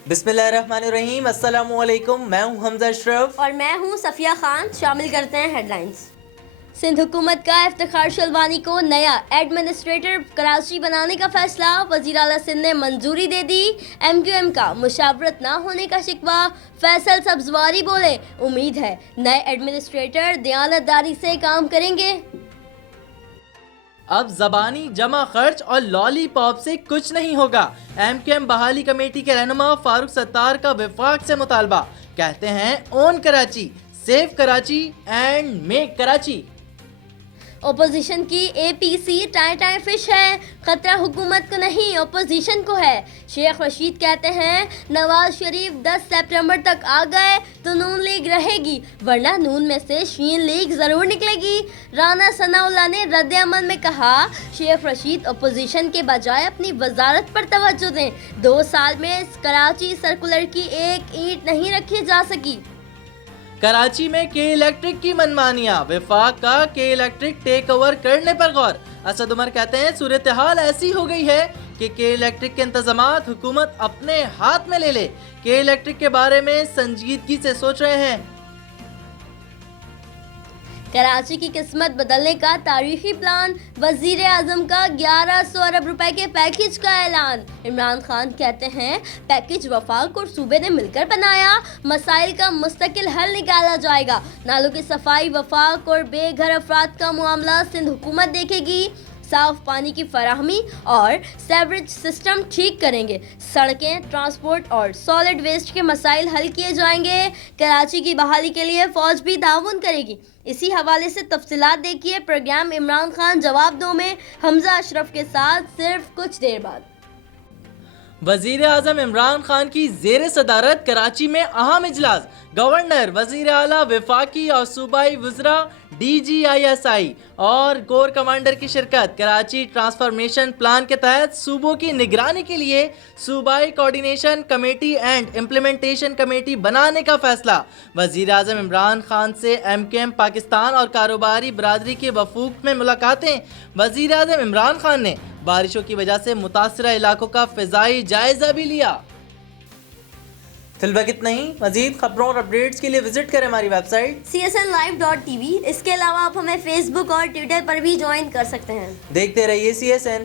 बिस्मिल्लाहिर्रहमानिर्रहीम, अस्सलामुअलैकुम। मैं हूं हमजा अशरफ और मैं हूं सफिया खान। शामिल करते हैं हेडलाइंस। सिंध हुकूमत का इफ्तिखार शलवानी को नया एडमिनिस्ट्रेटर कराची बनाने का फैसला। वज़ीर आला सिंध ने मंजूरी दे दी। MQM का मुशावरत ना होने का शिकवा। फैसल सब्जवारी बोले, उम्मीद है नए एडमिनिस्ट्रेटर दयानतदारी से काम करेंगे। अब जबानी जमा खर्च और लॉलीपॉप से कुछ नहीं होगा। MQM बहाली कमेटी के रहनुमा फारूक सत्तार का वफाक से मुतालबा। कहते हैं own Karachi, save Karachi and make Karachi. Opposition की APC टाई टाई फिश है। खतरा हुकूमत को नहीं, ओपोजिशन को है। शेख रशीद कहते हैं नवाज शरीफ 10 सितंबर तक आ गए तो नून लीग रहेगी, वरना नून में से शीन लीग जरूर निकलेगी। राना सनाउल्लाह ने रद्द अमल में कहा शेख रशीद ओपोजिशन के बजाय अपनी वजारत पर तवज्जो दें। 2 साल में कराची सर्कुलर की एक ईंट नहीं रखी जा सकी। कराची में के इलेक्ट्रिक की मनमानियां, वफाक का के इलेक्ट्रिक टेक ओवर करने पर गौर। असद उमर कहते हैं सूरत हाल ऐसी हो गई है कि के इलेक्ट्रिक के इंतजामात हुकूमत अपने हाथ में ले ले। के इलेक्ट्रिक के बारे में संजीदगी से सोच रहे हैं। कराची की किस्मत बदलने का तारीखी प्लान। वजीर आजम का 1100 अरब रुपए के पैकेज का ऐलान। इमरान खान कहते हैं पैकेज वफाक और सूबे ने मिलकर बनाया, मसाइल का मुस्तकिल हल निकाला जाएगा। नालों की सफाई वफाक और बेघर अफराद का मामला सिंध हुकूमत देखेगी। साफ पानी की फराहमी और सेवरेज सिस्टम ठीक करेंगे। सड़कें, ट्रांसपोर्ट और सॉलिड वेस्ट के मसाइल हल किए जाएंगे। कराची की बहाली के लिए फौज भी ताउन करेगी। इसी हवाले से तफसीलात देखिए प्रोग्राम इमरान खान जवाब दो में हमजा अशरफ के साथ सिर्फ कुछ देर बाद। वजीर आजम इमरान खान की जेर सदारत कराची में अहम इजलास। गवर्नर, वजीर आला, वफाकी और सूबाई वज़रा, DGISI और कोर कमांडर की शिरकत। कराची ट्रांसफॉर्मेशन प्लान के तहत सूबों की निगरानी के लिए सूबाई coordination committee and implementation committee बनाने का फैसला। वजीर आजम इमरान खान से MQM पाकिस्तान और कारोबारी बरादरी के वफूक में मुलाकातें। वजीर आजम इमरान खान ने बारिशों की वजह से मुतासरा इलाकों का फिजाई जायजा भी लिया। फिलहाल इतना ही। मजीद खबरों और अपडेट्स के लिए विजिट करें हमारी वेबसाइट csnlive.tv। इसके अलावा आप हमें फेसबुक और ट्विटर पर भी ज्वाइन कर सकते हैं। देखते रहिए CSN।